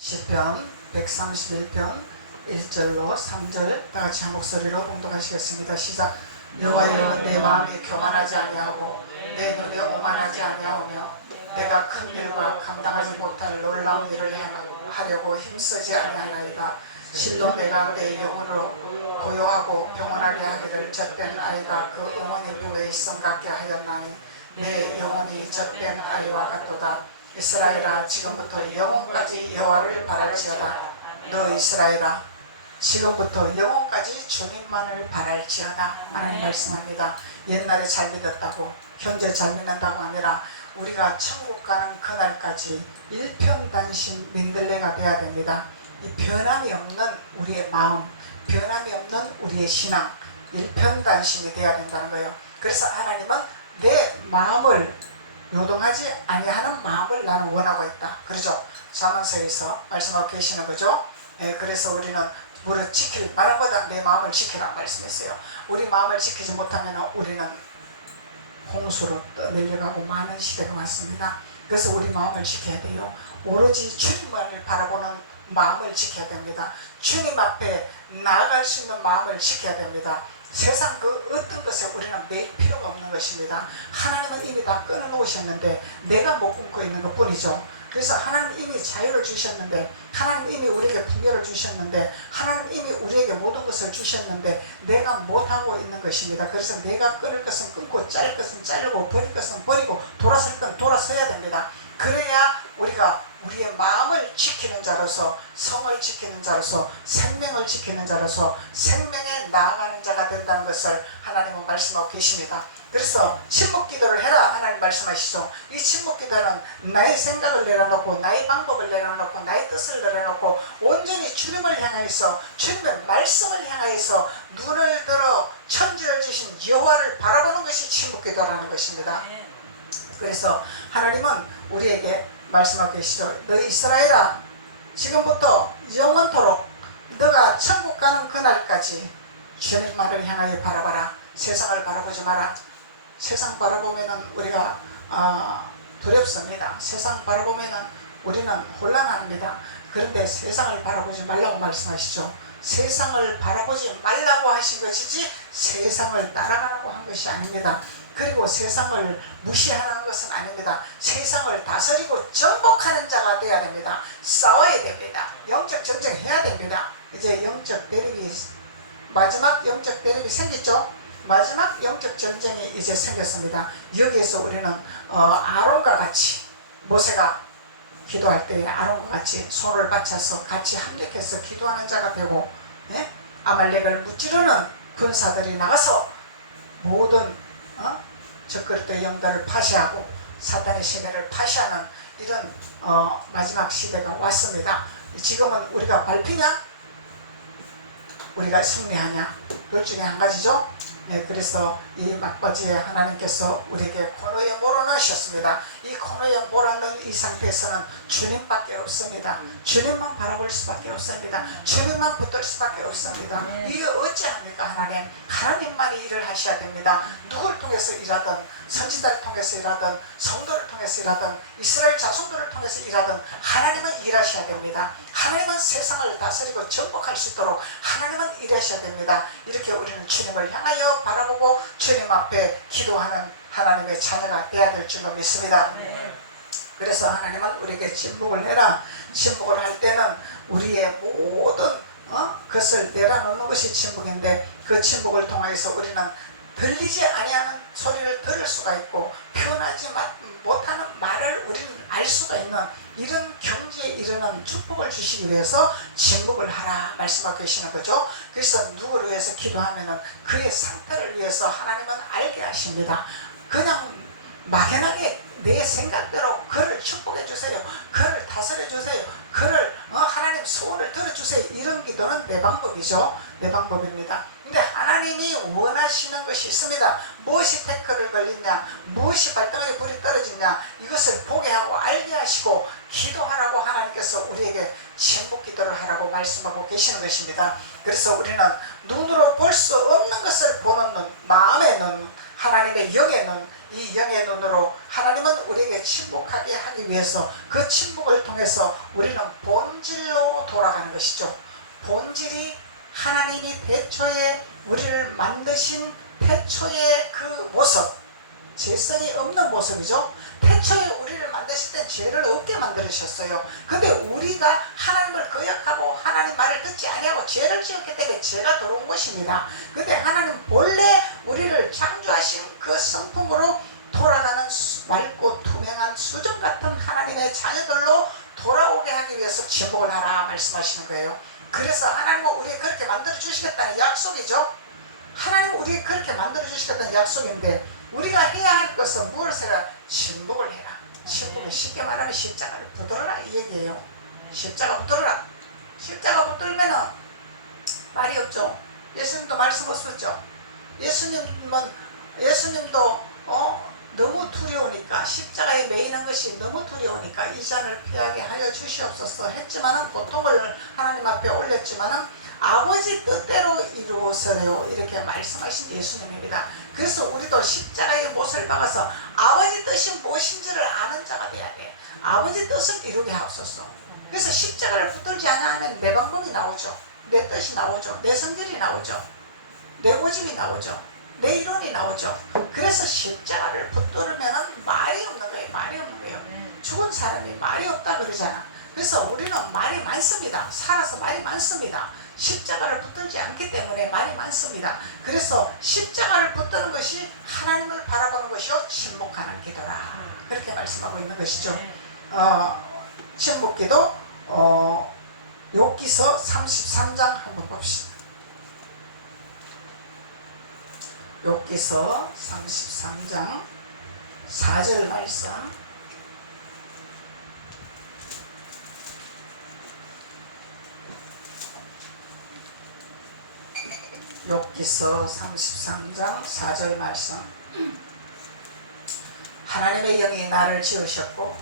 시편 131편 1절로 3절 다같이 한 목소리로 봉독하시겠습니다. 시작. 여호와여, 내 마음이 교만하지 아니하고 내 눈이 오만하지 아니하오며 내가 큰 일과 감당하지 못할 놀라운 일을 하려고 힘쓰지 아니하나이다. 실로 내가 내 영혼으로 고요하고 평온하게 하기를 젖된 아이가 그 어머니 부에 있음 같게 하였나니 내 영혼이 젖된 아이와 같도다. 이스라엘아, 지금부터 영원까지 여호와를 바랄지어다. 너 이스라엘아, 지금부터 영원까지 주님만을 바랄지어다 하는 말씀합니다. 옛날에 잘 믿었다고 현재 잘 믿는다고 아니라 우리가 천국 가는 그날까지 일편단심 민들레가 되어야 됩니다. 이 변함이 없는 우리의 마음, 변함이 없는 우리의 신앙, 일편단심이 되어야 된다는 거예요. 그래서 하나님은 내 마음을 요동하지 아니하는 마음을 나는 원하고 있다. 그러죠? 잠언서에서 말씀하고 계시는 거죠. 그래서 우리는 무릇 지킬 바라보다 내 마음을 지키라 말씀했어요. 우리 마음을 지키지 못하면 우리는 홍수로 떠내려가고 많은 시대가 왔습니다. 그래서 우리 마음을 지켜야 돼요. 오로지 주님만을 바라보는 마음을 지켜야 됩니다. 주님 앞에 나아갈 수 있는 마음을 지켜야 됩니다. 세상 그 어떤 것에 우리는 매일 필요가 없는 것입니다. 하나님은 이미 다 끊어놓으셨는데 내가 못 끊고 있는 것 뿐이죠. 그래서 하나님 이미 자유를 주셨는데, 하나님 이미 우리에게 풍요를 주셨는데, 하나님 이미 우리에게 모든 것을 주셨는데 내가 못하고 있는 것입니다. 그래서 내가 끊을 것은 끊고 짤 것은 자르고 버릴 것은 버리고 돌아설 건 돌아서야 됩니다. 그래야 우리가 우리의 마음을 지키는 자로서, 성을 지키는 자로서, 생명을 지키는 자로서 생명에 나아가는 자가 된다는 것을 하나님은 말씀하고 계십니다. 그래서 침묵기도를 해라 하나님 말씀하시죠. 이 침묵기도는 나의 생각을 내려놓고 나의 방법을 내려놓고 나의 뜻을 내려놓고 온전히 주님을 향하여서 주님의 말씀을 향하여서 눈을 들어 천지를 주신 여호와를 바라보는 것이 침묵기도라는 것입니다. 그래서 하나님은 우리에게 말씀하고 계시죠. 너 이스라엘아, 지금부터 영원토록 너가 천국 가는 그날까지 주님만을 향하여 바라봐라. 세상을 바라보지 마라. 세상 바라보면은 우리가 두렵습니다. 세상 바라보면은 우리는 혼란합니다. 그런데 세상을 바라보지 말라고 말씀하시죠. 세상을 바라보지 말라고 하신 것이지 세상을 따라가라고 한 것이 아닙니다. 그리고 세상을 무시하는 것은 아닙니다. 세상을 다스리고 정복하는 자가 되어야 됩니다. 싸워야 됩니다. 영적 전쟁해야 됩니다. 이제 영적 대립이, 마지막 영적 대립이 생겼죠. 마지막 영적 전쟁이 이제 생겼습니다. 여기에서 우리는 아론과 같이, 모세가 기도할 때에 아론과 같이 손을 받쳐서 같이 합력해서 기도하는 자가 되고, 아말렉을 무찌르는 군사들이 나가서 모든 적그리스도의 영들을 파시하고 사탄의 세계를 파시하는 이런 마지막 시대가 왔습니다. 지금은 우리가 밟히냐? 우리가 승리하냐? 그것 중에 한 가지죠. 그래서 이 막바지에 하나님께서 우리에게 코너에 몰아넣으셨습니다. 이 코너에 몰아넣은 이 상태에서는 주님밖에 없습니다. 주님만 바라볼 수밖에 없습니다. 주님만 붙들 수밖에 없습니다. 이게 어찌합니까? 하나님만이 일을 하셔야 됩니다. 누구를 통해서 일하든, 선지자를 통해서 일하든, 성도를 통해서 일하든, 이스라엘 자손들을 통해서 일하든 하나님은 일하셔야 됩니다. 하나님은 세상을 다스리고 정복할 수 있도록 하나님은 일하셔야 됩니다. 이렇게 우리는 주님을 향하여 바라보고 주님 앞에 기도하는 하나님의 자녀가 되어야 될 줄로 믿습니다. 그래서 하나님은 우리에게 침묵을 해라. 침묵을 할 때는 우리의 모든 것을 내려놓는 것이 침묵인데, 그 침묵을 통해서 우리는 들리지 아니하는 소리를 들을 수가 있고 표현하지 못하는 말을 우리는 알 수가 있는 이런 경지에 이르는 축복을 주시기 위해서 침묵을 하라 말씀하고 계시는 거죠. 그래서 누구를 위해서 기도하면은 그의 상태를 위해서 하나님은 알게 하십니다. 그냥 막연하게 내 생각대로 그를 축복해 주세요, 그를 다스려 주세요, 그를 하나님 소원을 들어주세요, 이런 기도는 내 방법이죠. 내 방법입니다. 근데 하나님이 원하시는 것이 있습니다. 무엇이 태클을 걸리냐, 무엇이 발등에 불이 떨어지냐, 이것을 보게 하고 알게 하시고 기도하라고 하나님께서 우리에게 침묵 기도를 하라고 말씀하고 계시는 것입니다. 그래서 우리는 눈으로 볼 수 없는 것을 보는 눈, 마음의 눈, 하나님의 영의 눈, 이 영의 눈으로 하나님은 우리에게 침묵하게 하기 위해서 그 침묵을 통해서 우리는 본질 것이죠. 본질이 하나님이 태초에 우리를 만드신 태초의 그 모습, 죄성이 없는 모습이죠. 태초에 우리를 만드실 때 죄를 없게 만들으셨어요. 근데 우리가 하나님을 거역하고 하나님 말을 듣지 아니하고 죄를 지었기 때문에 죄가 들어온 것입니다. 근데 하나님 본래 우리를 창조하신 그 성품으로 돌아가는 맑고 투명한 수정 같은 하나님의 자녀들로 돌아오게 하기 위해서 침묵을 하라 말씀하시는 거예요. 그래서 하나님은 우리를 그렇게 만들어 주시겠다는 약속이죠. 하나님은 우리를 그렇게 만들어 주시겠다는 약속인데 우리가 해야 할 것은 무엇을 해라? 침묵을 해라. 침묵은 쉽게 말하면 십자가를 붙들어라 이 얘기예요. 십자가 붙들어라. 십자가 붙들면은 말이 없죠. 예수님도 말씀 없었죠. 예수님도 너무 두려우니까 십자가에 매이는 것이 너무 두려우니까 이 잔을 피하게 하여 주시옵소서 했지만은 고통을 하나님 앞에 올렸지만은 아버지 뜻대로 이루어서요 이렇게 말씀하신 예수님입니다. 그래서 우리도 십자가의 못을 박아서 아버지 뜻이 무엇인지를 아는 자가 돼야 돼. 아버지 뜻을 이루게 하옵소서. 그래서 십자가를 붙들지 않으면 내 방법이 나오죠. 내 뜻이 나오죠. 내 성질이 나오죠. 내 고집이 나오죠. 내 이론이 나오죠. 그래서 십자가를 붙들으면 말이 없는 거예요. 말이 없는 거예요. 죽은 사람이 말이 없다 그러잖아. 그래서 우리는 말이 많습니다. 살아서 말이 많습니다. 십자가를 붙들지 않기 때문에 말이 많습니다. 그래서 십자가를 붙드는 것이 하나님을 바라보는 것이요 침묵하는 기도라. 그렇게 말씀하고 있는 것이죠. 침묵기도 욥기서 33장 한번 봅시다. 욥기서 33장 4절 말씀. 욥기서 33장 4절 말씀. 하나님의 영이 나를 지으셨고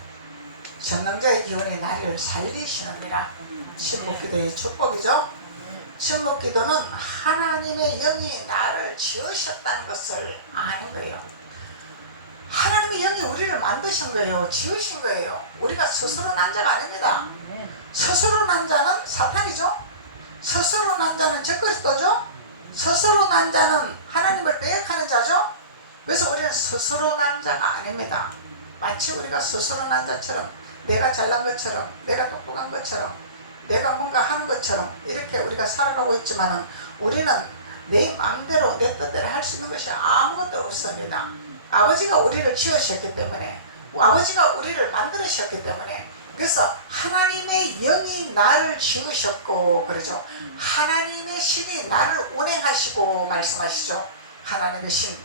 전능자의 기운이 나를 살리시느니라. 침묵기도의 축복이죠. 침묵기도는 하나님의 영이 나를 지으셨다는 것을 아는 거예요. 하나님의 영이 우리를 만드신 거예요. 지으신 거예요. 우리가 스스로 난 자가 아닙니다. 스스로 난 자는 사탄이죠. 스스로 난 자는 적그리스도죠. 스스로 난 자는 하나님을 배역하는 자죠. 그래서 우리는 스스로 난 자가 아닙니다. 마치 우리가 스스로 난 자처럼 내가 잘난 것처럼 내가 똑똑한 것처럼 내가 뭔가 하는 것처럼 이렇게 우리가 살아가고 있지만은 우리는 내 마음대로 내 뜻대로 할 수 있는 것이 아무것도 없습니다. 아버지가 우리를 지으셨기 때문에 아버지가 우리를 만들으셨기 때문에 그래서 하나님의 영이 나를 지으셨고 그러죠. 하나님의 신이 나를 운행하시고 말씀하시죠. 하나님의 신.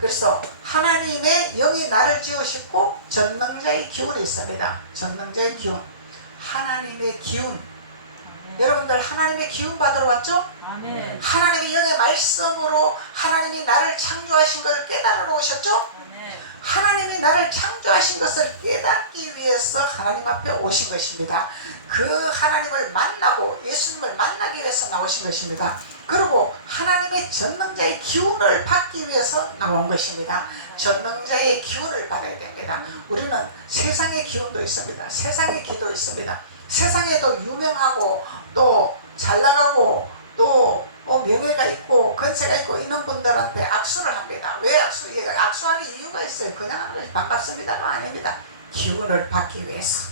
그래서 하나님의 영이 나를 지으셨고 전능자의 기운이 있습니다. 전능자의 기운. 하나님의 기운. 아멘. 여러분들 하나님의 기운 받으러 왔죠? 아멘. 하나님의 영의 말씀으로 하나님이 나를 창조하신 것을 깨달으러 오셨죠? 아멘. 하나님이 나를 창조하신 것을 깨닫기 위해서 하나님 앞에 오신 것입니다. 그 하나님을 만나고 예수님을 만나기 위해서 나오신 것입니다. 그리고 하나님의 전능자의 기운을 받기 위해서 나온 것입니다. 전능자의 기운을 받아야 됩니다. 우리는 세상의 기운도 있습니다. 세상의 기도 있습니다. 세상에도 유명하고 또 잘나가고 또 명예가 있고 건세가 있고 이런 분들한테 악수를 합니다. 왜 악수하는 이유가 있어요. 그냥 하는 것이 반갑습니다가 아닙니다. 기운을 받기 위해서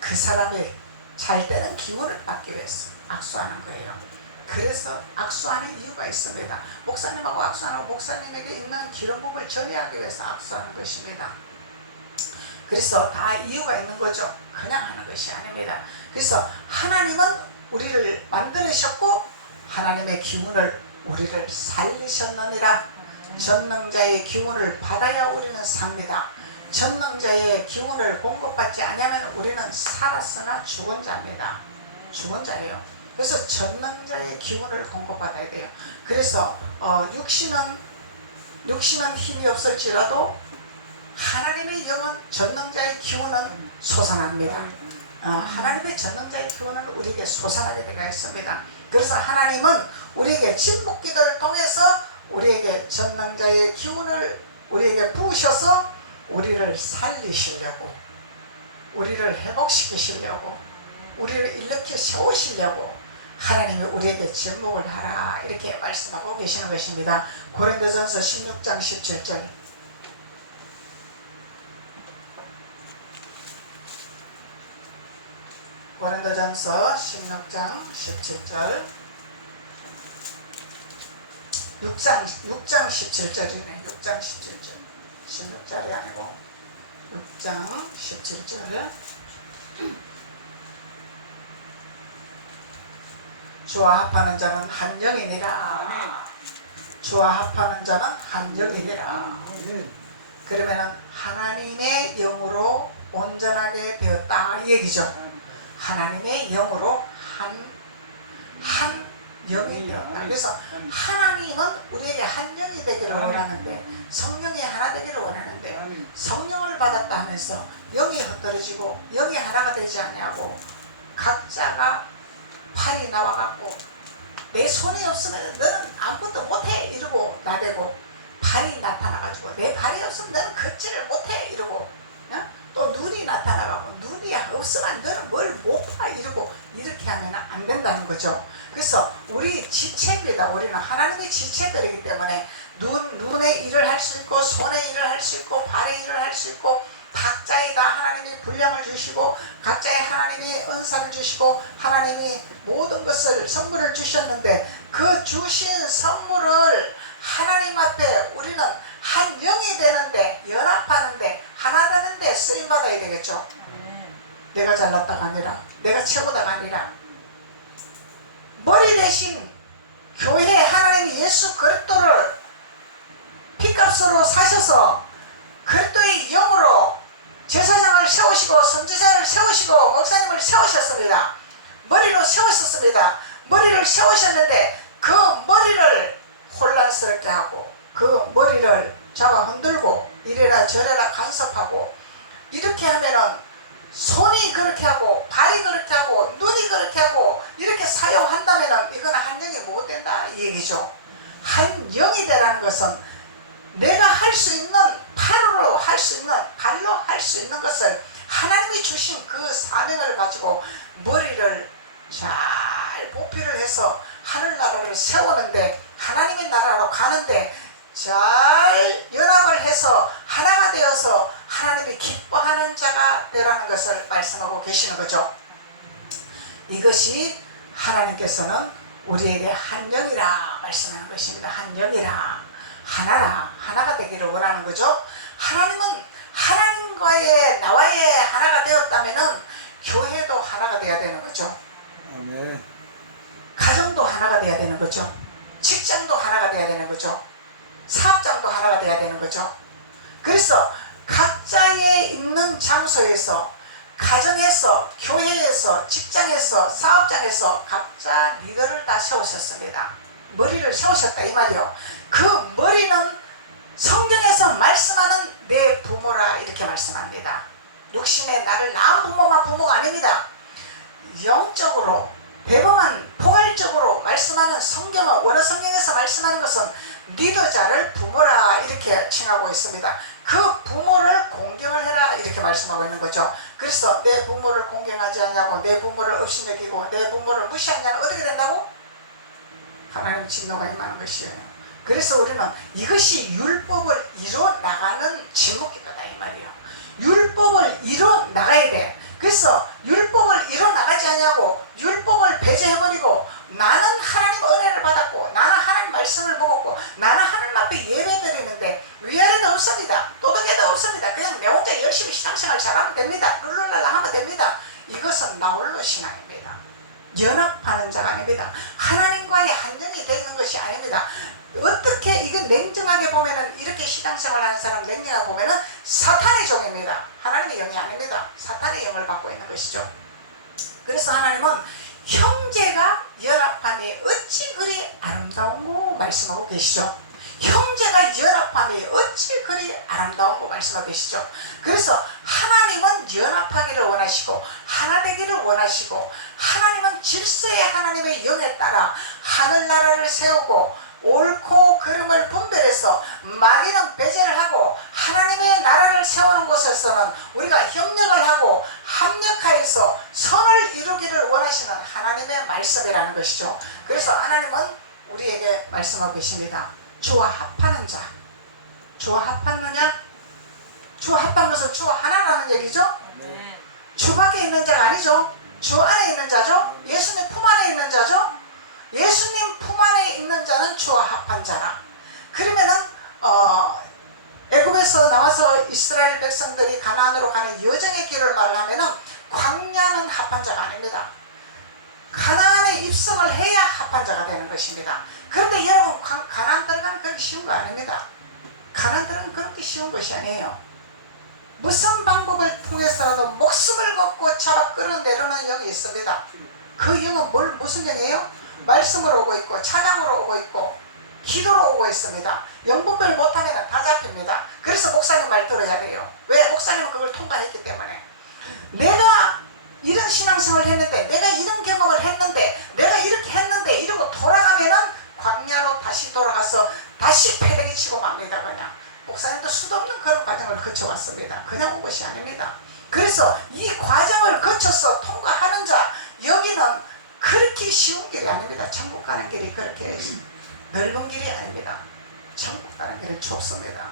그 사람의 잘 되는 기운을 받기 위해서 악수하는 거예요. 그래서 악수하는 이유가 있습니다. 목사님하고 악수하는 목사님에게 있는 기름부음을 처리하기 위해서 악수하는 것입니다. 그래서 다 이유가 있는 거죠. 그냥 하는 것이 아닙니다. 그래서 하나님은 우리를 만드셨고 하나님의 기운을 우리를 살리셨느니라. 전능자의 기운을 받아야 우리는 삽니다. 전능자의 기운을 공급받지 않으면 우리는 살았으나 죽은 자입니다. 죽은 자예요. 그래서 전능자의 기운을 공급받아야 돼요. 그래서 육신은 힘이 없을지라도 하나님의 영은 전능자의 기운은 솟아납니다. 하나님의 전능자의 기운은 우리에게 솟아나게 되어 있습니다. 그래서 하나님은 우리에게 침묵기도를 통해서 우리에게 전능자의 기운을 우리에게 부으셔서 우리를 살리시려고 우리를 회복시키시려고 우리를 일으켜 세우시려고 하나님이 우리에게 접목을 하라 이렇게 말씀하고 계시는 것입니다. 고린도전서 16장 17절. 고린도전서 16장 17절. 6장 17절이네. 6장 17절. 16절이 아니고 6장 17절. 주와 합하는 자는 한 영이니라. 주와 합하는 자는 한 영이니라. 그러면은 하나님의 영으로 온전하게 되었다 이 얘기죠. 하나님의 영으로 한 영이 되었다. 그래서 하나님은 우리에게 한 영이 되기를 원하는데, 성령이 하나 되기를 원하는데, 성령을 받았다 하면서 영이 흩어지고 영이 하나가 되지 않냐고 각자가 팔이 나와갖고 내 손이 없으면 너는 아무것도 못해 이러고 나대고, 발이 나타나가지고 내 발이 없으면 너는 걷지를 못해 이러고, 또 눈이 나타나가고 눈이 없으면 너는 뭘 못 봐 이러고 이렇게 하면 안 된다는 거죠. 그래서 우리 지체입니다. 우리는 하나님의 지체들이기 때문에 눈에 일을 할 수 있고, 손에 일을 할 수 있고, 발에 일을 할 수 있고, 각자에 다 하나님이 분량을 주시고 각자의 하나님이 은사를 주시고 하나님이 모든 것을 선물을 주셨는데, 그 주신 선물을 하나님 앞에 우리는 한 영이 되는데, 연합하는데, 하나 되는데 쓰임받아야 되겠죠. 내가 잘났다가 아니라, 내가 최고다가 아니라, 머리 대신 교회에 하나님이 예수 그리스도를 피값으로 사셔서 그리스도의 영으로 제사장을 세우시고 선지자를 세우시고 목사님을 세우셨습니다. 머리로 세우셨습니다. 머리를 세우셨는데 그 머리를 혼란스럽게 하고 그 머리를 잡아 흔들고 이래라 저래라 간섭하고, 이렇게 하면은 손이 그렇게 하고 발이 그렇게 하고 눈이 그렇게 하고 이렇게 사용한다면은 이건 한 영이 못 된다 이 얘기죠. 한 영이 되라는 것은 내가 할 수 있는, 팔로 할 수 있는, 발로 할 수 있는 것을 하나님이 주신 그 사명을 가지고 머리를 잘 보필을 해서 하늘나라를 세우는데, 하나님의 나라로 가는데 잘 연합을 해서 하나가 되어서 하나님이 기뻐하는 자가 되라는 것을 말씀하고 계시는 거죠. 이것이 하나님께서는 우리에게 한 영이라 말씀하는 것입니다. 한 영이라, 하나라, 하나가 되기를 원하는 거죠. 하나님은 하나님과의 나와의 하나가 되었다면은 교회도 하나가 되어야 되는 거죠. 아멘. 가정도 하나가 되어야 되는 거죠. 직장도 하나가 되어야 되는 거죠. 사업장도 하나가 되어야 되는 거죠. 그래서 각자의 있는 장소에서, 가정에서, 교회에서, 직장에서, 사업장에서 각자 리더를 다 세우셨습니다. 머리를 세우셨다 이 말이요. 그 머리는 성경에서 말씀하는 내 부모라 이렇게 말씀합니다. 육신에 나를 낳은 부모만 부모가 아닙니다. 영적으로 대범한 포괄적으로 말씀하는 성경은, 원어 성경에서 말씀하는 것은 리더자를 부모라 이렇게 칭하고 있습니다. 그 부모를 공경을 해라 이렇게 말씀하고 있는 거죠. 그래서 내 부모를 공경하지 않냐고, 내 부모를 업신여기고 내 부모를 무시하는 자는 어떻게 된다고? 하나님 진노가 임하는 것이에요. 그래서 우리는 이것이 율법을 이뤄 나가는 지목이다 이 말이에요. 율법을 이뤄 나가야 돼. 그래서 율법을 이뤄 나가지 않냐고 율법을 배제해버리고, 나는 하나님 은혜를 받았고 나는 하나님 말씀을 먹었고 나는 하나님 앞에 예배드리는데 위아래도 없습니다. 도덕에도 없습니다. 그냥 내 혼자 열심히 신앙생활 잘하면 됩니다. 룰루랄라 하면 됩니다. 이것은 나홀로 신앙입니다. 연합하는 자가 아닙니다. 하나님과의 한정이 되는 것이 아닙니다. 어떻게 이건 냉정하게 보면은, 이렇게 신앙생활 하는 사람 냉정하게 보면은 사탄의 종입니다. 하나님의 영이 아닙니다. 사탄의 영을 받고 있는 것이죠. 그래서 하나님은 형제가 연합함이 어찌 그리 아름다운고 말씀하고 계시죠. 형제가 연합함이 어찌 그리 아름다운고 말씀하고 계시죠. 그래서 하나님은 연합하기를 원하시고 하나 되기를 원하시고, 하나님은 질서의 하나님의 영에 따라 하늘나라를 세우고 옳고 그름을 분별해서 마귀는 배제를 하고 하나님의 나라를 세우는 곳에서는 우리가 협력을 하고 합력하여서 선을 이루기를 말씀이라는 것이죠. 그래서 하나님은 우리에게 말씀하고 계십니다. 주와 합하는 자. 주와 합하느냐? 주와 합한 것은 주와 하나라는 얘기죠. 주 밖에 있는 자가 아니죠. 주 안에 있는 자죠. 예수님 품 안에 있는 자죠. 예수님 품 안에 있는 자는 주와 합한 자라. 그러면은 애굽에서 나와서 이스라엘 백성들이 가나안으로 가는 여정의 길을 말하면은 광야는 합한 자가 아닙니다. 가나안에 입성을 해야 합한 자가 되는 것입니다. 그런데 여러분, 가나안 들어가는 그렇게 쉬운 거 아닙니다. 가나안 들어가는 그렇게 쉬운 것이 아니에요. 무슨 방법을 통해서라도 목숨을 걸고 잡아 끌어내려는 영이 있습니다. 그 영은 무슨 영이에요? 말씀으로 오고 있고 찬양으로 오고 있고 기도로 오고 있습니다. 영분별 못하면 다 잡힙니다. 그래서 목사님 말 들어야 돼요. 왜? 목사님은 그걸 통과했기 때문에. 내가 이런 신앙생활을 했는데, 내가 이런 경험을 했는데, 내가 이렇게 했는데 이러고 돌아가면은 광야로 다시 돌아가서 다시 패대기 치고 맙니다. 그냥 목사님도 수도 없는 그런 과정을 거쳐왔습니다. 그냥 온 것이 아닙니다. 그래서 이 과정을 거쳐서 통과하는 자, 여기는 그렇게 쉬운 길이 아닙니다. 천국 가는 길이 그렇게 넓은 길이 아닙니다. 천국 가는 길은 좁습니다.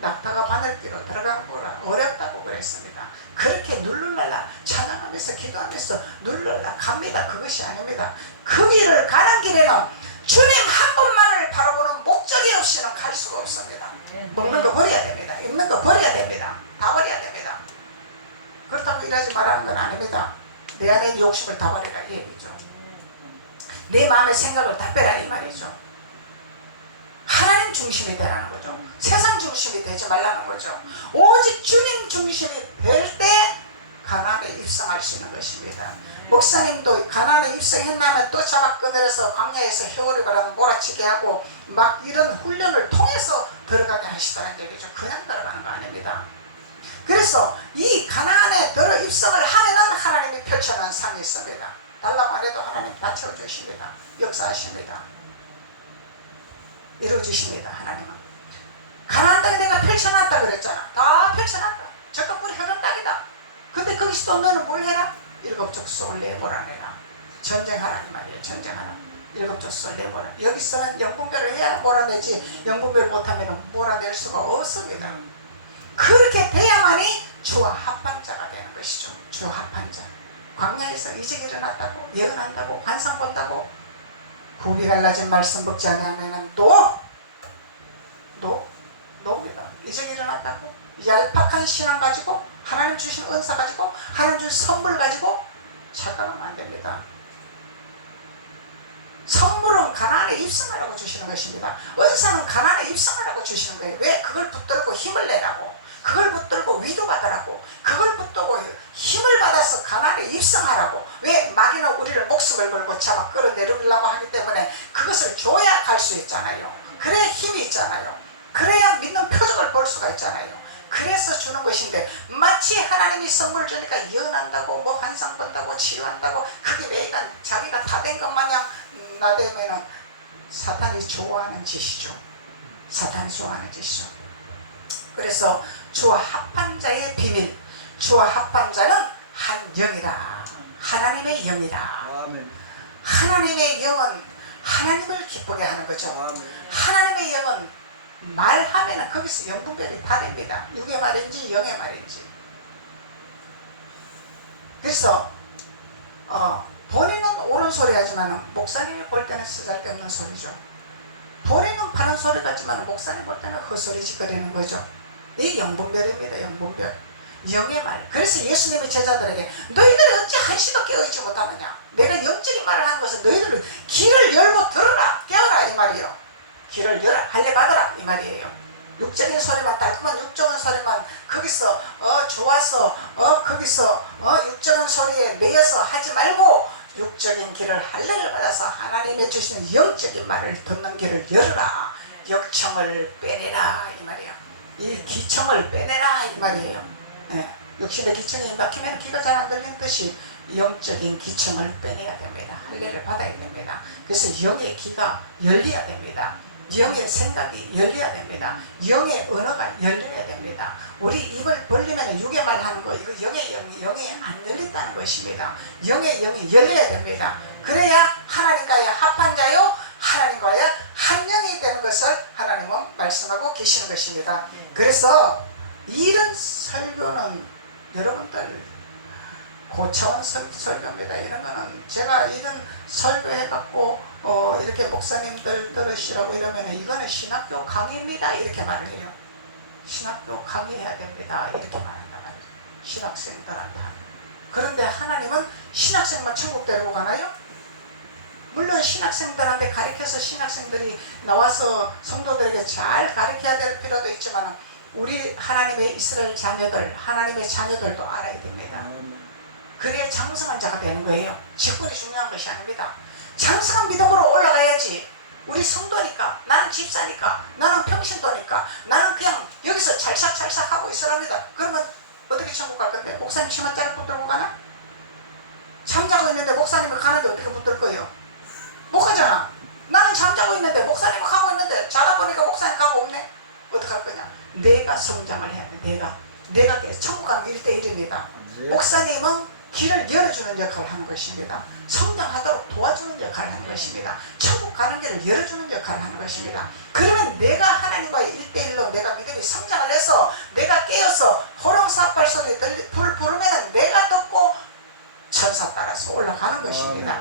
낙타가 바늘귀로 들어간 거라 어렵다고 그랬습니다. 그렇게 누르랄라 찬양하면서 기도하면서 누르랄라 갑니다. 그것이 아닙니다. 그 길을 가는 길에는 주님 한 분만을 바라보는 목적이 없이는 갈 수가 없습니다. 먹는 거 버려야 됩니다. 입는 거 버려야 됩니다. 다 버려야 됩니다. 그렇다고 일하지 말라는 건 아닙니다. 내 안에 있는 욕심을 다 버리라 이 얘기죠. 내 마음의 생각을 다 빼라 이 말이죠. 하나님 중심이 되라는 거죠. 세상 중심이 되지 말라는 거죠. 오직 주님 중심이 될 때 가나안에 입성할 수 있는 것입니다. 목사님도 가나안에 입성했나면 또 잡아 꺼내서 광야에서 해오리 바람 몰아치게 하고 막 이런 훈련을 통해서 들어가게 하시다는 얘기죠. 그냥 들어가는 거 아닙니다. 그래서 이 가나안에 들어 입성을 하면은 하나님이 펼쳐놓은 상이 있습니다. 달라고 안 해도 하나님 다 채워주십니다. 역사하십니다. 이루어주십니다. 하나님은. 가나안 땅에 내가 펼쳐놨다 그랬잖아. 다 펼쳐놨다. 적합불이 흐른 땅이다. 근데 거기서 또 너는 뭘 해라? 일곱 족속을 내몰아내라. 전쟁하라 이 말이에요. 전쟁하라. 일곱 족속을 내몰아. 여기서는 영분별을 해야 몰아내지, 영분별 못하면 몰아낼 수가 없습니다. 그렇게 돼야만이 주와 합한 자가 되는 것이죠. 주와 합한 자. 광야에서 이적이 일어났다고, 예언한다고, 환상 본다고, 굽이 갈라진 말씀 먹지 않으면 노입니다. 이적이 일어났다고, 얄팍한 신앙 가지고, 하나님 주신 은사 가지고, 하나님 주신 선물 가지고 착각하면 안 됩니다. 선물은 가나안에 입성하라고 주시는 것입니다. 은사는 가나안에 입성하라고 주시는 거예요. 왜? 그걸 붙들고 힘을 내라고, 그걸 붙들고 위로받으라고, 그걸 붙들고 힘을 받아서 가나안에 입성하라고. 왜? 마귀는 우리를 목숨을 걸고 잡아 끌어내리려고 하기 때문에 그것을 줘야 갈 수 있잖아요. 그래야 힘이 있잖아요. 그래야 믿는 표적을 볼 수가 있잖아요. 그래서 주는 것인데, 마치 하나님이 선물 주니까 예언한다고, 뭐 환상 본다고, 치유한다고, 그게 왜 자기가 다 된 것 마냥 나대면은 사탄이 좋아하는 짓이죠. 사탄이 좋아하는 짓이죠. 그래서 주와 합한 자의 비밀, 주와 합한 자는 한 영이라. 하나님의 영이라. 하나님의 영은 하나님을 기쁘게 하는 거죠. 하나님의 영은 말하면 거기서 영분별이 다 됩니다. 육의 말인지 영의 말인지. 그래서 본인은 옳은 소리 하지만 목사님이 볼 때는 쓰잘데없는 소리죠. 본인은 파는 소리 같지만 목사님 볼 때는 헛소리 짓거리는 거죠. 이 영분별입니다. 영분별. 영의 말. 그래서 예수님이 제자들에게 너희들이 어찌 한시도 깨어있지 못하느냐. 내가 영적인 말을 하는 것은 너희들은 귀를 열고 들으라, 깨어라 이 말이에요. 귀를 열어 할례 받으라 이 말이에요. 육적인 소리만, 달콤한 육적인 소리만 거기서 좋아서 거기서 육적인 소리에 매여서 하지 말고 육적인 길을 할례를 받아서 하나님의 주시는 영적인 말을 듣는 길을 열어라. 역청을 빼내라 이 말이에요. 이 기청을 빼내라 이 말이에요. 네. 육신의 기청이 막히면 귀가 잘 안 들리는 듯이 영적인 기청을 빼내야 됩니다. 할례를 받아야 됩니다. 그래서 영의 귀가 열려야 됩니다. 영의 생각이 열려야 됩니다. 영의 언어가 열려야 됩니다. 우리 입을 벌리면 육의 말 하는 거, 이거 영이 안 열린다는 것입니다. 영의 영이 열려야 됩니다. 그래야 하나님과의 합한 자요, 하나님과의 한 영이 되는 것을 하나님은 말씀하고 계시는 것입니다. 그래서 이런 설교는 여러분들 고차원 설교입니다. 이런 거는 제가 이런 설교해갖고 이렇게 목사님들 들으시라고 이러면 이거는 신학교 강의입니다 이렇게 말을 해요. 신학교 강의해야 됩니다 이렇게 말한단 말이에요. 신학생들한테. 그런데 하나님은 신학생만 천국 데리고 가나요? 물론 신학생들한테 가르쳐서 신학생들이 나와서 성도들에게 잘 가르쳐야 될 필요도 있지만 우리 하나님의 이스라엘 자녀들, 하나님의 자녀들도 알아야 됩니다. 그래야 장성한 자가 되는 거예요. 직분이 중요한 것이 아닙니다. 장성한 믿음으로 올라가야지. 우리 성도니까, 나는 집사니까, 나는 평신도니까, 나는 그냥 여기서 찰싹찰싹 하고 있으랍니다. 그러면 어떻게 천국 갈 건데? 목사님 치마자를 붙들고 가나? 잠자고 있는데 목사님을 가는데 어떻게 붙들 거예요? 못 가잖아. 나는 잠자고 있는데 목사님을 가고 있는데 자다 보니까 목사님 가고 없네? 어떡할 거냐? 내가 성장을 해야 돼. 내가 천국 가면 1대1입니다. 목사님은 길을 열어주는 역할을 하는 것입니다. 성장하도록 도와주는 역할을 하는 것입니다. 천국 가는 길을 열어주는 역할을 하는 것입니다. 그러면 내가 하나님과의 1대1로 내가 믿음이 성장을 해서 내가 깨어서 호롱사팔 소리 불 부르면 내가 듣고 천사 따라서 올라가는 것입니다.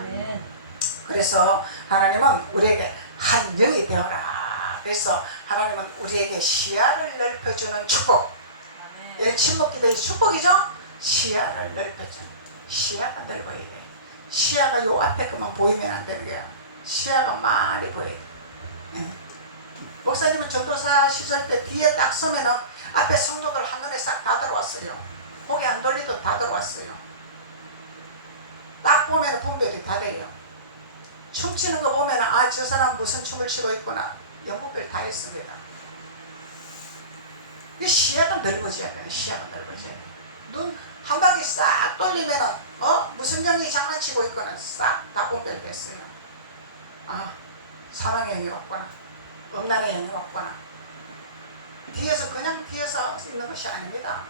그래서 하나님은 우리에게 한 영이 되어라. 그래서 하나님은 우리에게 시야를 넓혀주는 축복. 이런 침묵기도의 축복이죠. 시야를 넓혀주는. 시야가 넓어야 돼. 시야가 요 앞에 것만 보이면 안 되는 거야. 시야가 많이 보여야 돼. 목사님은 전도사 시절 때 뒤에 딱 서면은 앞에 성도들 한눈에 싹 다 들어왔어요. 고개 안 돌리도 다 들어왔어요. 딱 보면 분별이 다 돼요. 춤추는 거 보면 아, 저 사람 무슨 춤을 추고 있구나. 연구별 다 했습니다. 이 시야가 넓어져야 돼. 시야가 넓어져야 돼. 눈 한 바퀴 싹 돌리면은 무슨 영이 장난치고 있거나 싹 다 분별됐어요. 아, 사망의 영이 왔구나. 음란의 영이 왔구나. 뒤에서 그냥 뒤에서 있는 것이 아닙니다.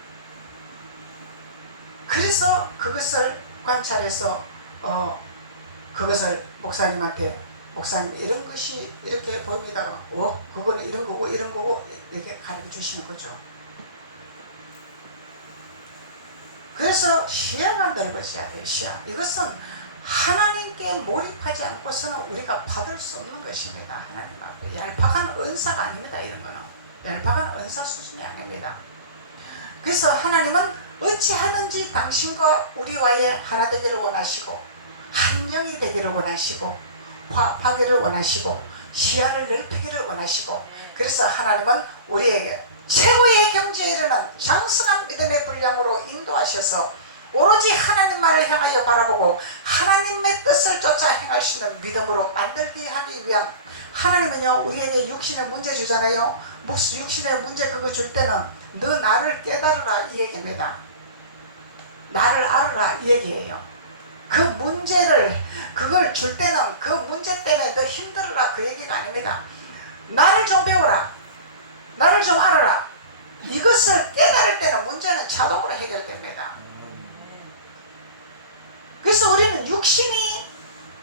그래서 그것을 관찰해서 그것을 목사님한테 목사님 이런 것이 이렇게 보입니다. 그거는 이런 거고 이런 거고 이렇게 가르쳐 주시는 거죠. 그래서 시야가 넓어져야 돼요. 시야. 이것은 하나님께 몰입하지 않고서는 우리가 받을 수 없는 것입니다. 하나님 앞에 얄팍한 은사가 아닙니다. 이런 거는 얄팍한 은사 수준이 아닙니다. 그래서 하나님은 어찌하든지 당신과 우리와의 하나 되기를 원하시고 한 영이 되기를 원하시고 화합하기를 원하시고 시야를 넓히기를 원하시고 그래서 하나님은 우리에게 최후의 경지에 이르는 장성한 믿음의 분량으로 인도하셔서 오로지 하나님만을 향하여 바라보고 하나님의 뜻을 쫓아 행할 수 있는 믿음으로 만들기 하기 위한 하나님은요 우리에게 육신의 문제 주잖아요. 육신의 문제 그거 줄 때는 너 나를 깨달으라 이 얘기입니다. 나를 알으라 이 얘기예요. 그 문제를 그걸 줄 때는 그 문제 때문에 너 힘들어라 그 얘기가 아닙니다. 나를 좀 배워라. 나를 좀 알아라. 이것을 깨달을 때는 문제는 자동으로 해결됩니다. 그래서 우리는 육신이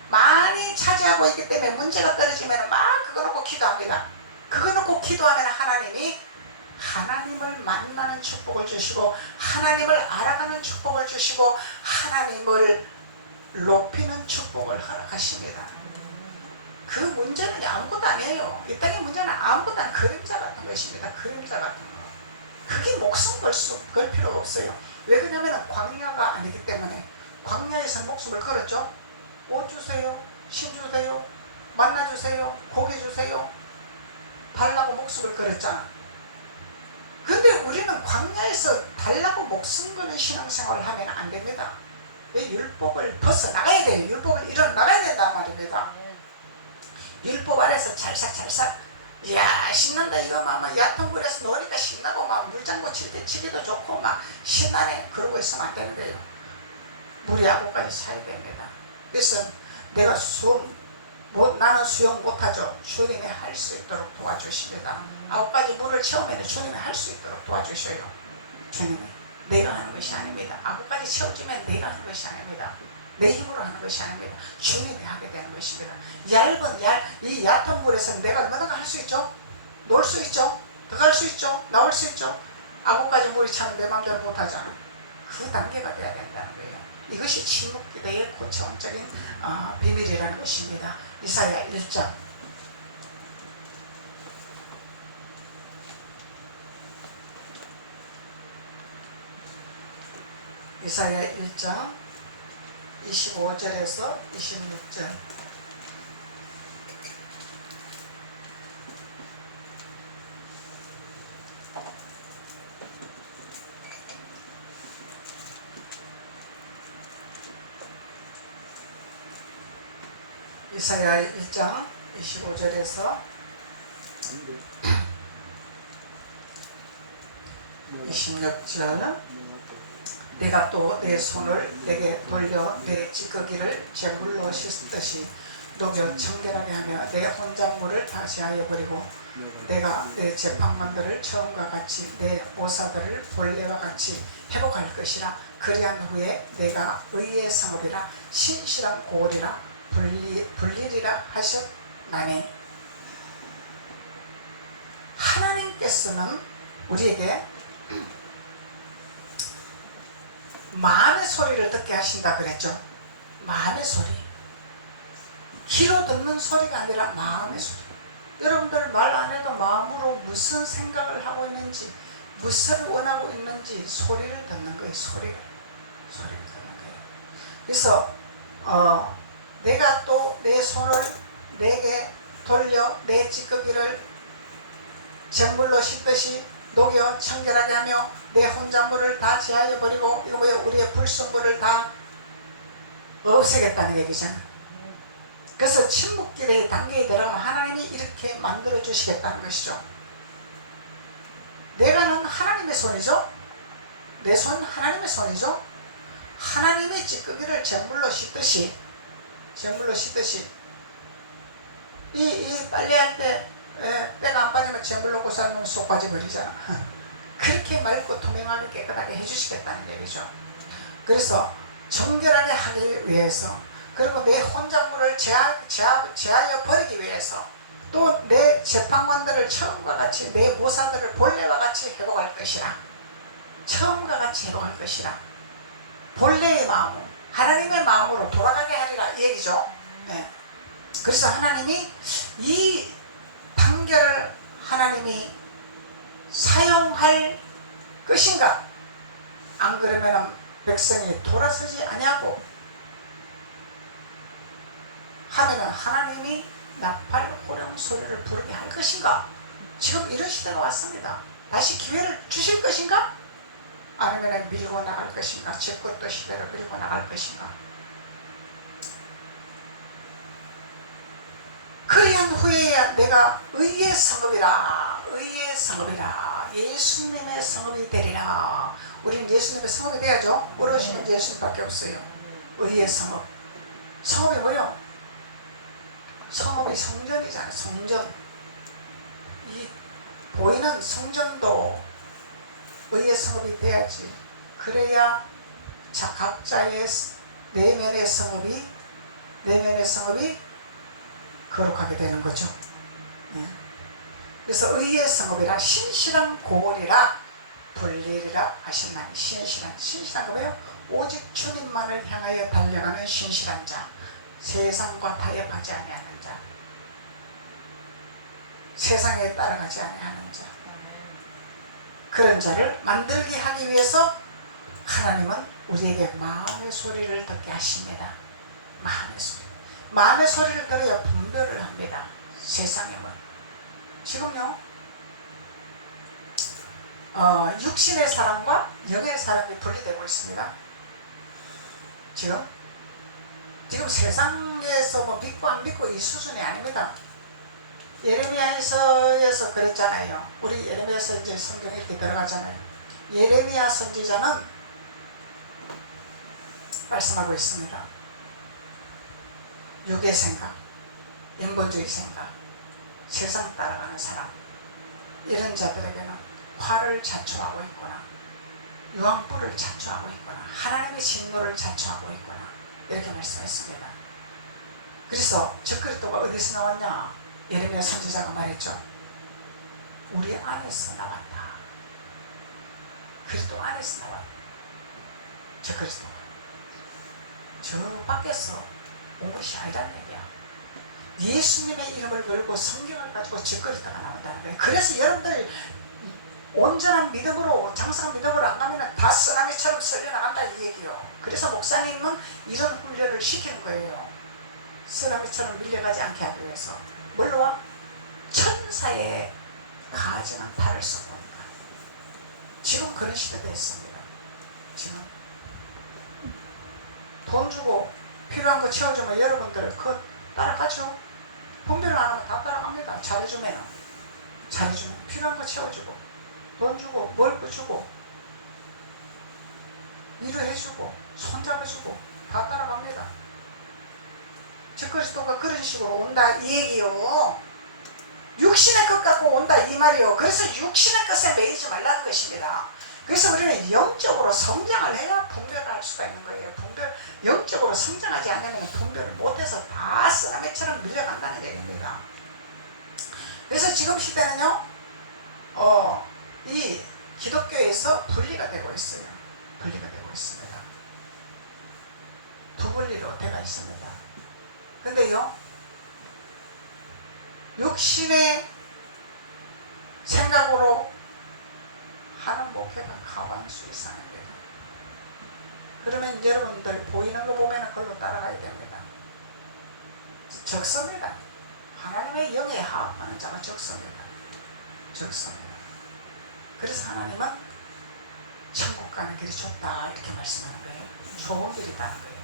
많이 차지하고 있기 때문에 문제가 떨어지면 막 그거 놓고 기도합니다. 그거 놓고 기도하면 하나님이 하나님을 만나는 축복을 주시고 하나님을 알아가는 축복을 주시고 하나님을 높이는 축복을 허락하십니다. 그 문제는 아무것도 아니에요. 이 땅의 문제는 아무것도 아닌 그림자 같은 것입니다. 그림자 같은 거. 그게 목숨 걸 필요가 없어요. 왜 그러냐면 광야가 아니기 때문에 광야에서 목숨을 걸었죠. 옷 주세요. 신 주세요. 만나 주세요. 고기 주세요. 달라고 목숨을 걸었잖아. 근데 우리는 광야에서 달라고 목숨 거는 신앙생활을 하면 안 됩니다. 왜 율법을 벗어나가야 돼요. 율법을 일어나가야 된단 말입니다. 율법 아래서 찰싹찰싹 이야 신난다 이거 막 야통굴에서 노니까 신나고 막 물장구 칠 때 치기도 좋고 막 신나네 그러고 있으면 안 되는데요. 무리하고까지 차야 됩니다. 그래서 내가 나는 수영 못하죠. 주님이 할 수 있도록 도와주십니다. 9가지 물을 채우면 주님이 할 수 있도록 도와주셔요. 주님이. 내가 하는 것이 아닙니다. 9가지 채워주면 내가 하는 것이 아닙니다. 내 힘으로 하는 것이 아닙니다. 주님이 하게 되는 것입니다. 이 얕은 물에서 내가 얼마나 할 수 있죠? 놀 수 있죠? 들어갈 수 있죠? 나올 수 있죠? 9가지 물이 차면 내 마음대로 못하잖아. 그 단계가 돼야 된다는 거예요. 이것이 침묵기도의 고차원적인 비밀이라는 것입니다. 이사야 1장 이사야 1장 25절에서 26절. 이사야 1장 25절에서 26절. 내가 또 내 손을 내게 돌려 내 찌꺼기를 제물로 씻듯이 녹여 청결하게 하며 내 혼작물을 다시 하여 버리고 내가 내 재판관들을 처음과 같이 내 모사들을 본래와 같이 회복할 것이라. 그리한 후에 내가 의의 성읍이라 신실한 고을이라 불리리라 하셨나니. 하나님께서는 우리에게 마음의 소리를 듣게 하신다 그랬죠. 마음의 소리. 귀로 듣는 소리가 아니라 마음의 소리. 여러분들 말 안 해도 마음으로 무슨 생각을 하고 있는지, 무엇을 원하고 있는지 소리를 듣는 거예요. 소리를 듣는 거예요. 그래서 내가 또 내 손을 내게 돌려 내 찌꺼기를 잿물로 씻듯이 녹여 청결하게 하며 내 혼잣물을 다 제하여 버리고, 이거 왜 우리의 불순물을 다 없애겠다는 얘기잖아. 그래서 침묵기도의 단계에 들어가면 하나님이 이렇게 만들어 주시겠다는 것이죠. 내가는 하나님의 손이죠. 내 손 하나님의 손이죠. 하나님의 찌꺼기를 잿물로 씻듯이 이 빨래할 때 때가 안 빠지면 잿물 넣고 살면 쏙 빠져버리잖아. 그렇게 맑고 투명하게 깨끗하게 해주시겠다는 얘기죠. 그래서 정결하게 하기 위해서, 그리고 내 혼잣물을 제하여 버리기 위해서, 또 내 재판관들을 처음과 같이 내 모사들을 본래와 같이 회복할 것이라. 처음과 같이 회복할 것이라. 본래의 마음, 하나님의 마음으로 돌아가게 하리라 이 얘기죠. 네. 그래서 하나님이 이 단계를 하나님이 사용할 것인가? 안 그러면 백성이 돌아서지 아니하고 하면은 하나님이 나팔 호령 소리를 부르게 할 것인가? 지금 이런 시대가 왔습니다. 다시 기회를 주실 것인가? 아니면 밀고 나갈 것인가? 제 것도 시대로 밀고 나갈 것인가? 그리한 후에야 내가 의의 성읍이라 예수님의 성읍이 되리라. 우리는 예수님의 성읍이 돼야죠. 오롯이는 예수님밖에 없어요. 의의 성읍. 성읍이 뭐요? 성읍이 성전이잖아요. 성전. 이 보이는 성전도 의의 성읍이 돼야지. 그래야 각자의 내면의 성읍이 거룩하게 되는 거죠. 그래서 의의 성읍이라 신실한 고을이라 불리리라 하셨나니. 신실한 거 뭐예요? 오직 주님만을 향하여 달려가는 신실한 자, 세상과 타협하지 아니하는 자, 세상에 따라가지 아니하는 자, 그런 자를 만들게 하기 위해서 하나님은 우리에게 마음의 소리를 듣게 하십니다. 마음의 소리를 들어야 분별을 합니다. 세상에는 지금요 육신의 사람과 영의 사람이 분리되고 있습니다. 지금 세상에서 뭐 믿고 안 믿고 이 수준이 아닙니다. 예레미야에서 그랬잖아요. 우리 예레미야서 이제 성경에 이렇게 들어가잖아요. 예레미야 선지자는 말씀하고 있습니다. 육의 생각, 인본주의 생각, 세상 따라가는 사람, 이런 자들에게는 화를 자초하고 있거나 유황불을 자초하고 있거나 하나님의 진노를 자초하고 있거나 이렇게 말씀했습니다. 그래서 저 그리스도가 어디서 나왔냐? 예레미야 선지자가 말했죠. 우리 안에서 나왔다. 그리스도 안에서 나왔다. 저 그리스도가 저 밖에서 온 것이 아니라는 얘기야. 예수님의 이름을 걸고 성경을 가지고 저 그리스도가 나온다는 거예요. 그래서 여러분들 온전한 믿음으로, 장성한 믿음으로 안 가면 다 쓰나미처럼 썰려나간다 이 얘기요. 그래서 목사님은 이런 훈련을 시키는 거예요. 쓰나미처럼 밀려가지 않게 하기 위해서. 뭘로와? 천사의 가증한 발을 쏟습니다. 지금 그런 시대가 됐습니다. 지금 돈 주고 필요한 거 채워주면 여러분들 그거 따라가죠. 분별을 안 하면 다 따라갑니다. 잘해주면 필요한 거 채워주고 돈 주고 먹을 주고 위로해주고 손잡아주고 다 따라갑니다. 저 그리스도가 그런 식으로 온다 이 얘기요. 육신의 것 갖고 온다 이 말이요. 그래서 육신의 것에 매이지 말라는 것입니다. 그래서 우리는 영적으로 성장을 해야 분별을 할 수가 있는 거예요. 영적으로 성장하지 않으면 분별을 못해서 다 쓰나미처럼 밀려간다는 얘기입니다. 그래서 지금 시대는요, 이 기독교에서 분리가 되고 있어요. 분리가 되고 있습니다. 두 분리로 되어 있습니다. 근데요, 육신의 생각으로 하는 목회가 가방수 이상입니다. 그러면 여러분들 보이는 거 보면 그걸로 따라가야 됩니다. 적습니다. 하나님의 영에 하합하는 자가 적습니다. 적습니다. 그래서 하나님은 천국 가는 길이 좁다 이렇게 말씀하는 거예요. 좁은 길이라는 거예요.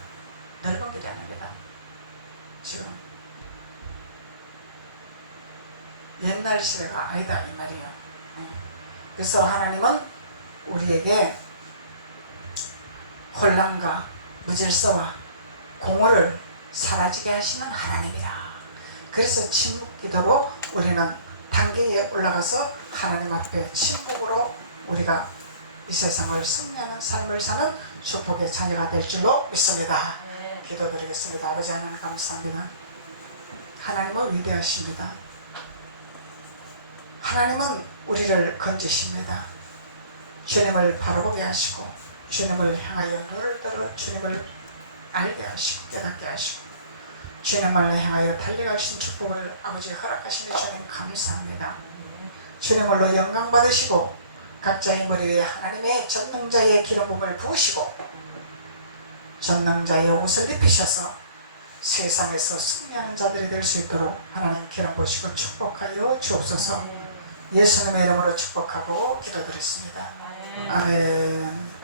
넓은 길이 아닙니다. 지금 옛날 시대가 아니다 이 말이에요. 그래서 하나님은 우리에게 혼란과 무질서와 공허를 사라지게 하시는 하나님이라. 그래서 침묵 기도로 우리는 단계에 올라가서 하나님 앞에 침묵으로 우리가 이 세상을 승리하는 삶을 사는 축복의 자녀가 될 줄로 믿습니다. 기도드리겠습니다. 아버지 하나님 감사합니다. 하나님은 위대하십니다. 하나님은 우리를 건지십니다. 주님을 바라보게 하시고 주님을 향하여 눈을 들어 주님을 알게 하시고 깨닫게 하시고 주님을 향하여 달려가신 축복을 아버지 허락하시니 주님 감사합니다. 주님을로 영광 받으시고 각자의 머리 위에 하나님의 전능자의 기름 부음을 부으시고 전능자의 옷을 입히셔서 세상에서 승리하는 자들이 될 수 있도록 하나님 기름 부으시고 축복하여 주옵소서. 예수님의 이름으로 축복하고 기도드렸습니다. 아멘.